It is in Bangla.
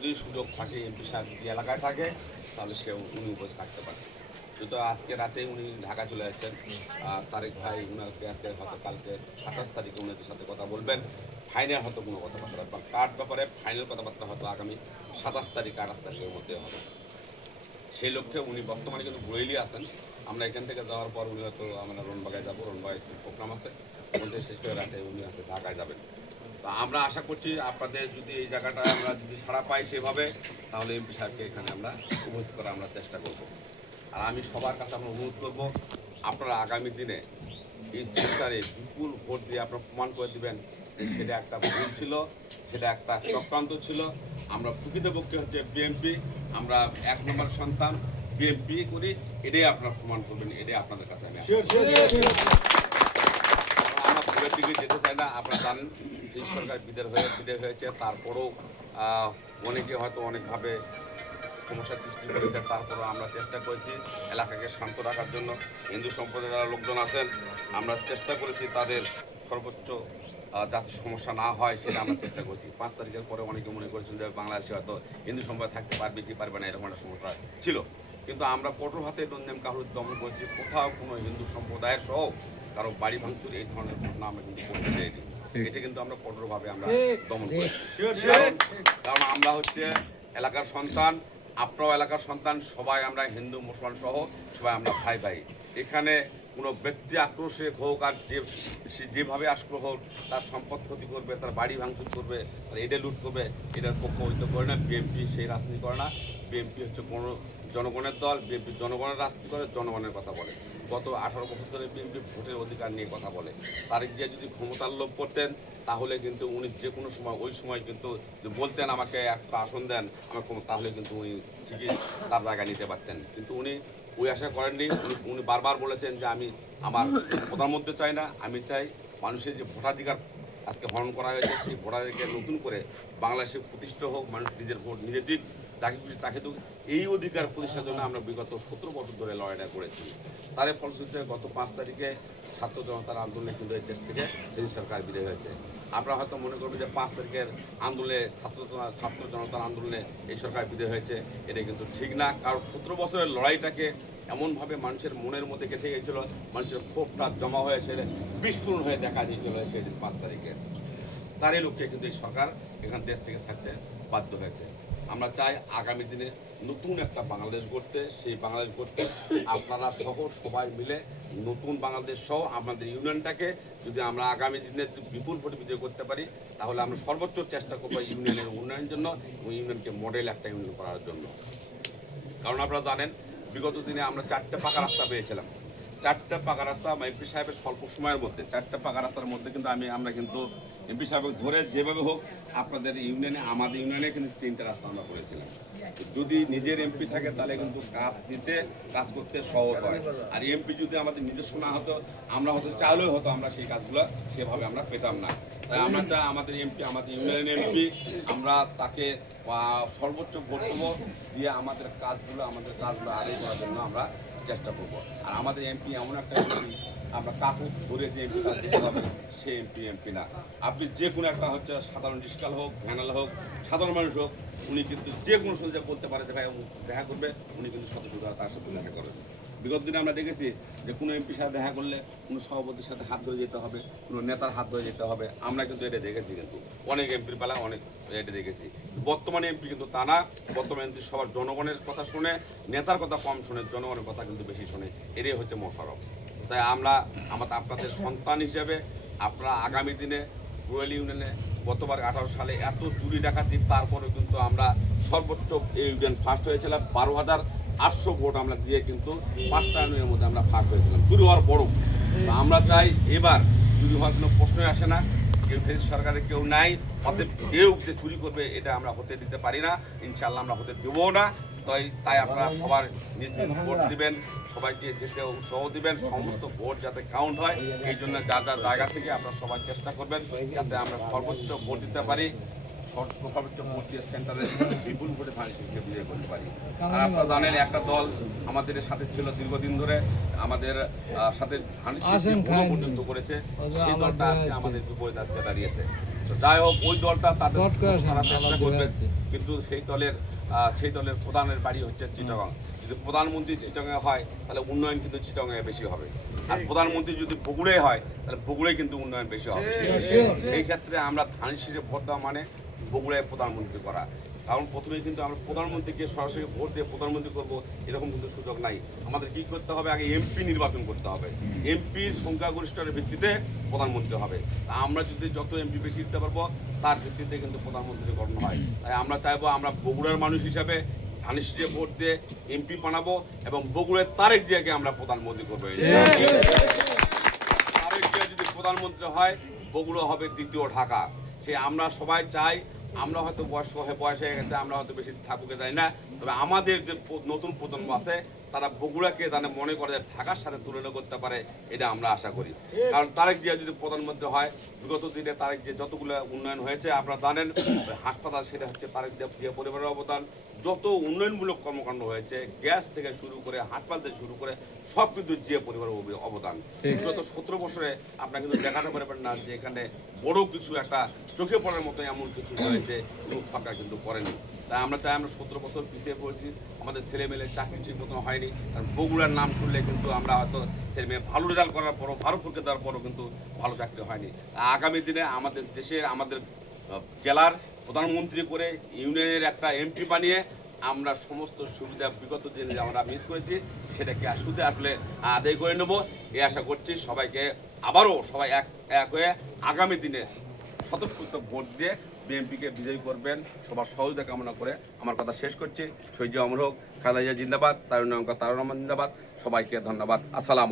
যদি সুযোগ থাকে এমপি সাহেব এলাকায় থাকে, তাহলে সে উনি উপস্থিত থাকতে পারে যেহেতু আজকে রাতে উনি ঢাকা চলে আসছেন, আর তারেক ভাই উনাকে আজকে হয়তো কালকে সাতাশ তারিখে উনাদের সাথে কথা বলবেন। ফাইনাল হয়তো কোনো কথাবার্তা কার্ড ব্যাপারে ফাইনাল কথাবার্তা হয়তো আগামী সাতাশ তারিখ, আঠাশ তারিখের মধ্যে হবে। সেই লক্ষ্যে উনি বর্তমানে কিন্তু বইলি আছেন। আমরা এখান থেকে যাওয়ার পর উনি হয়তো, আমরা রনবাগায় যাব রনবাগায় একটু প্রোগ্রাম আছে। মধ্যে শেষ করে রাতে উনি হয়তো ঢাকায় যাবেন। তা আমরা আশা করছি আপনাদের যদি এই জায়গাটা আমরা যদি ছাড়া পাই সেভাবে, তাহলে এমপি সাহেবকে এখানে আমরা উপস্থিত করার আমরা চেষ্টা করব। আর আমি সবার কাছে আমরা অনুরোধ করব, আপনারা আগামী দিনে এই সেন্টারে বিপুল ভোট দিয়ে আপনারা প্রমাণ করে দিবেন সেটা একটা ভুল ছিল, সেটা একটা চক্রান্ত ছিল। আমরা প্রকৃতপক্ষে হচ্ছে বিএনপি আমরা এক নম্বর সন্তান বিএনপি করি এটাই আপনারা প্রমাণ করবেন এটাই আপনাদের কাছে আমি আমরা ভোটের দিকে যেতে চাই না আপনারা জানেন এই সরকার বিদায় হয়ে বিদায় হয়েছে তারপরেও অনেকে হয়তো অনেকভাবে সমস্যার সৃষ্টি করেছে তারপরেও আমরা চেষ্টা করেছি এলাকাকে শান্ত রাখার জন্য। হিন্দু সম্প্রদায়ের যারা লোকজন আছেন আমরা চেষ্টা করেছি তাদের সর্বোচ্চ যাতে সমস্যা না হয় সেটা আমরা চেষ্টা করছি। পাঁচ তারিখের পরে অনেকে মনে করেছেন যে বাংলাদেশে হয়তো হিন্দু সম্প্রদায় থাকতে পারবে কি পারবে না এরকম একটা সমস্যা ছিল। কিন্তু আমরা কঠোর হাতে নন্দেম কাহুর দমন করেছি কোথাও কোনো হিন্দু সম্প্রদায়ের সহ কারও বাড়ি ভাঙচুর এই ধরনের ঘটনা আমরা কিন্তু করতে চাইনি এটা কিন্তু আমরা কঠোরভাবে আমরা দমন করেছি। কারণ- কারণ আমরা হচ্ছে এলাকার সন্তান আপনারাও এলাকার সন্তান সবাই আমরা হিন্দু মুসলমান সহ সবাই আমরা ভাই ভাই এখানে কোনো ব্যক্তি আক্রোশে হোক আর যে সে যেভাবে আক্রোশ হোক, তার সম্পদ ক্ষতি করবে, তার বাড়ি ভাঙচুর করবে, তার এডে লুট করবে, এটার পক্ষ হইতে করে না। বিএনপি সেই রাজনীতি করে না। বিএনপি হচ্ছে কোনো জনগণের দল, বিএনপি জনগণের রাজনীতি করে, জনগণের কথা বলে। গত আঠারো বছর ধরে বিএনপি ভোটের অধিকার নিয়ে কথা বলে। তারেক গিয়ে যদি ক্ষমতার লোভ করতেন, তাহলে কিন্তু উনি যে কোনো সময়, ওই সময় কিন্তু বলতেন আমাকে একটা আসন দেন, আমার তাহলে কিন্তু উনি ঠিকই তার জায়গা নিতে পারতেন। কিন্তু উনি ওই আশা করেননি। উনি বারবার বলেছেন যে আমি আমার প্রধানমন্ত্রী চাই না, আমি চাই মানুষের যে ভোটাধিকার আজকে হরণ করা হয়েছে, সেই ভোটাধিকার নতুন করে বাংলাদেশে প্রতিষ্ঠিত হোক, মানুষ নিজের ভোট নিজে দিক। যাকে খুশি তাকে দিক এই অধিকার প্রতিষ্ঠার জন্য আমরা বিগত সতেরো বছর ধরে লড়াইটা করেছি। তার ফলশ্রুতিতে গত পাঁচ তারিখে ছাত্র জনতার আন্দোলনে কিন্তু এই দেশ থেকে সেই সরকার বিদায় হয়েছে। আমরা হয়তো মনে করব যে পাঁচ তারিখের আন্দোলনে ছাত্র ছাত্র জনতার আন্দোলনে এই সরকার বিদায় হয়েছে। এটা কিন্তু ঠিক না। কারণ সতেরো বছরের লড়াইটাকে এমনভাবে মানুষের মনের মধ্যে গেঁথে গিয়েছিল, মানুষের ক্ষোভটা জমা হয়েছে, বিস্ফোরণ হয়ে দেখা দিয়েছিল সেদিন পাঁচ তারিখে। তারই লক্ষ্যে কিন্তু এই সরকার এখান দেশ থেকে ছাড়তে বাধ্য হয়েছে। আমরা চাই আগামী দিনে নতুন একটা বাংলাদেশ গড়তে, সেই বাংলাদেশ গড়তে আপনারা সহ সবাই মিলে নতুন বাংলাদেশ সহ আমাদের ইউনিয়নটাকে যদি আমরা আগামী দিনে বিপুল ভোটে বিজয় করতে পারি, তাহলে আমরা সর্বোচ্চ চেষ্টা করব ইউনিয়নের উন্নয়নের জন্য এবং ইউনিয়নকে মডেল একটা ইউনিয়ন করার জন্য। কারণ আপনারা জানেন, বিগত দিনে আমরা চারটে পাকা রাস্তা পেয়েছিলাম। চারটে পাকা রাস্তা এমপি সাহেবের স্বল্প সময়ের মধ্যে, চারটা পাকা রাস্তার মধ্যে কিন্তু আমি, আমরা কিন্তু এমপি সাহেব ধরে যেভাবে হোক আপনাদের ইউনিয়নে, আমাদের ইউনিয়নে কিন্তু তিনটে রাস্তা আমরা করেছিলাম। যদি নিজের এমপি থাকে তাহলে কিন্তু কাজ দিতে, কাজ করতে সহজ হয়। আর এমপি যদি আমাদের নিজস্ব না হতো, আমরা হয়তো চাইলেও হতো আমরা সেই কাজগুলো সেভাবে আমরা পেতাম না। তাই আমরা চাই আমাদের এমপি, আমাদের ইউনিয়নের এমপি, আমরা তাকে সর্বোচ্চ ভোট দিয়ে আমাদের কাজগুলো আমাদের কাজগুলো আদায় করার জন্য আমরা চেষ্টা করব। আর আমাদের এমপি এমন একটা এমপি আমরা কাকু ধরে যে এমপি দিতে হবে, সে এমপি এমপি না। আপনি যে কোনো একটা হচ্ছে, সাধারণ ডিসকাল হোক, ভ্যানাল হোক, সাধারণ মানুষ হোক, উনি কিন্তু যে কোনো সঙ্গে বলতে পারে যে ভাই দেখা করবে, উনি কিন্তু সতর্কতা তার সাথে দেখা করবে। বিগত দিনে আমরা দেখেছি যে কোনো এমপির সাথে দেখা করলে কোনো সভাপতির সাথে হাত ধরে যেতে হবে, কোনো নেতার হাত ধরে যেতে হবে। আমরা কিন্তু এটা দেখেছি কিন্তু। অনেক এমপির বেলা অনেক এটা দেখেছি। বর্তমানে এমপি কিন্তু তা না। বর্তমানে এমপি সবার জনগণের কথা শুনে, নেতার কথা কম শুনে, জনগণের কথা কিন্তু বেশি শুনে। এটাই হচ্ছে মশারফ তাই আমরা আমাদের আপনাদের সন্তান হিসেবে, আপনারা আগামী দিনে রুয়েল ইউনিয়নে গতবার আঠারো সালে এত চুরি ডাকাতি তারপরে কিন্তু আমরা সর্বোচ্চ এই ইউনিয়ন ফার্স্ট হয়েছিলাম। বারো হাজার আটশো ভোট আমরা দিয়ে কিন্তু পাঁচটা ইউনিয়নের মধ্যে আমরা ফার্স্ট হয়েছিলাম। চুরি হওয়ার পরও। আমরা চাই এবার চুরি হওয়ার কোনো প্রশ্নই আসে না। কেউ ফেস সরকারের কেউ নাই, অতএব কেউ যে চুরি করবে এটা আমরা হতে দিতে পারি না। ইনশাল্লাহ আমরা হতে দেবো না। তাই তাই আপনারা সবার নিজ নিজ ভোট দিবেন, সবাইকে যেতে উৎসাহ দিবেন, সমস্ত ভোট যাতে কাউন্ট হয়। এই জন্য যা যা জায়গা থেকে আপনারা সবাই চেষ্টা করবেন, যাতে আমরা সর্বোচ্চ ভোট দিতে পারি। সেন্টারে বিপুল ভোটে ধানিকে বিজয় করতে পারি। আর আপনারা জানেন একটা দল আমাদের সাথে ছিল দীর্ঘদিন ধরে আমাদের আহ, সাথে ধানি পর্যন্ত করেছে। সেই দলটা আজকে আমাদের বিপরীত আজকে দাঁড়িয়েছে। তো যাই হোক ওই দলটা তাদের শর্ট করে আসেন, তারা চেষ্টা করবে। কিন্তু সেই দলের সেই দলের প্রধানের বাড়ি হচ্ছে চিটাগাং। যদি প্রধানমন্ত্রী চিটাগাঙে হয় তাহলে উন্নয়ন কিন্তু চিটাগাঙে বেশি হবে। আর প্রধানমন্ত্রী যদি বগুড়ে হয় তাহলে বগুড়ে কিন্তু উন্নয়ন বেশি হবে। সেই ক্ষেত্রে আমরা ধান শীষে ভোট দেওয়া মানে বগুড়ায় প্রধানমন্ত্রী করা। কারণ প্রথমে কিন্তু আমরা প্রধানমন্ত্রীকে সরাসরি ভোট দিয়ে প্রধানমন্ত্রী করব এরকম কিন্তু সুযোগ নাই। আমাদের কি করতে হবে? আগে এমপি নির্বাচন করতে হবে। এমপির সংখ্যাগরিষ্ঠের ভিত্তিতে প্রধানমন্ত্রী হবে। তা আমরা যদি যত এমপি বেশি দিতে পারব তার ভিত্তিতে কিন্তু প্রধানমন্ত্রী গঠন হয়। তাই আমরা চাইব আমরা বগুড়ার মানুষ হিসাবে ধানিষ্ঠে ভোট দিয়ে এমপি বানাবো এবং বগুড়ের তারেক জিয়াকে আমরা প্রধানমন্ত্রী করব তারেক জিয়া যদি প্রধানমন্ত্রী হয় বগুড়া হবে দ্বিতীয় ঢাকা। সে আমরা সবাই চাই, আমরা হয়তো বয়স্ক হয়ে বয়স হয়ে গেছে, আমরা হয়তো বেশি থাকুকে যাই না। তবে আমাদের যে নতুন প্রজন্ম আছে তারা বগুড়াকে জানে মনে করে যে ঢাকার সাথে তুলনা করতে পারে এটা আমরা আশা করি। কারণ তারেক জিয়া যদি প্রধানমন্ত্রী হয় বিগত দিনে তারেক যে যতগুলো উন্নয়ন হয়েছে আপনারা জানেন হাসপাতাল সেটা হচ্ছে তারেক জিয়া- জিয়া পরিবারের অবদান যত উন্নয়নমূলক কর্মকাণ্ড হয়েছে গ্যাস থেকে শুরু করে হাসপাতাল থেকে শুরু করে সব কিন্তু জিয়া পরিবারের অবদান। বিগত সতেরো বছরে আপনারা কিন্তু দেখাতে পারবেন না যে এখানে বড় কিছু একটা চোখে পড়ার মতো এমন কিছু হয়েছে কোনো সরকার কিন্তু করেনি। তাই আমরা তাই আমরা সতেরো বছর পিছিয়ে পড়েছি আমাদের ছেলে মেয়ের চাকরি ঠিক মতো হয়নি কারণ বগুড়ার নাম শুনলে কিন্তু আমরা হয়তো ছেলে মেয়ে ভালো রেজাল্ট করার পরও, ভালো পরীক্ষা দেওয়ার পরও কিন্তু ভালো চাকরি হয়নি। আগামী দিনে আমাদের দেশের আমাদের জেলার প্রধানমন্ত্রী করে ইউনিয়নের একটা এমপি বানিয়ে আমরা সমস্ত সুবিধা বিগত দিনে আমরা মিস করেছি, সেটাকে শুধু আসলে আদায় করে নেব। এই আশা করছি সবাইকে আবারও সবাই এক এক হয়ে আগামী দিনে স্বতঃস্ফূর্ত ভোট দিয়ে বিএনপিকে বিজয়ী করবেন, সবার সহযোগিতা কামনা করে আমার কথা শেষ করছি। সৈজ অমর হোক খালাইজা জিন্দাবাদ তারুণ তারুণ জিন্দাবাদ, সবাইকে ধন্যবাদ। আসসালাম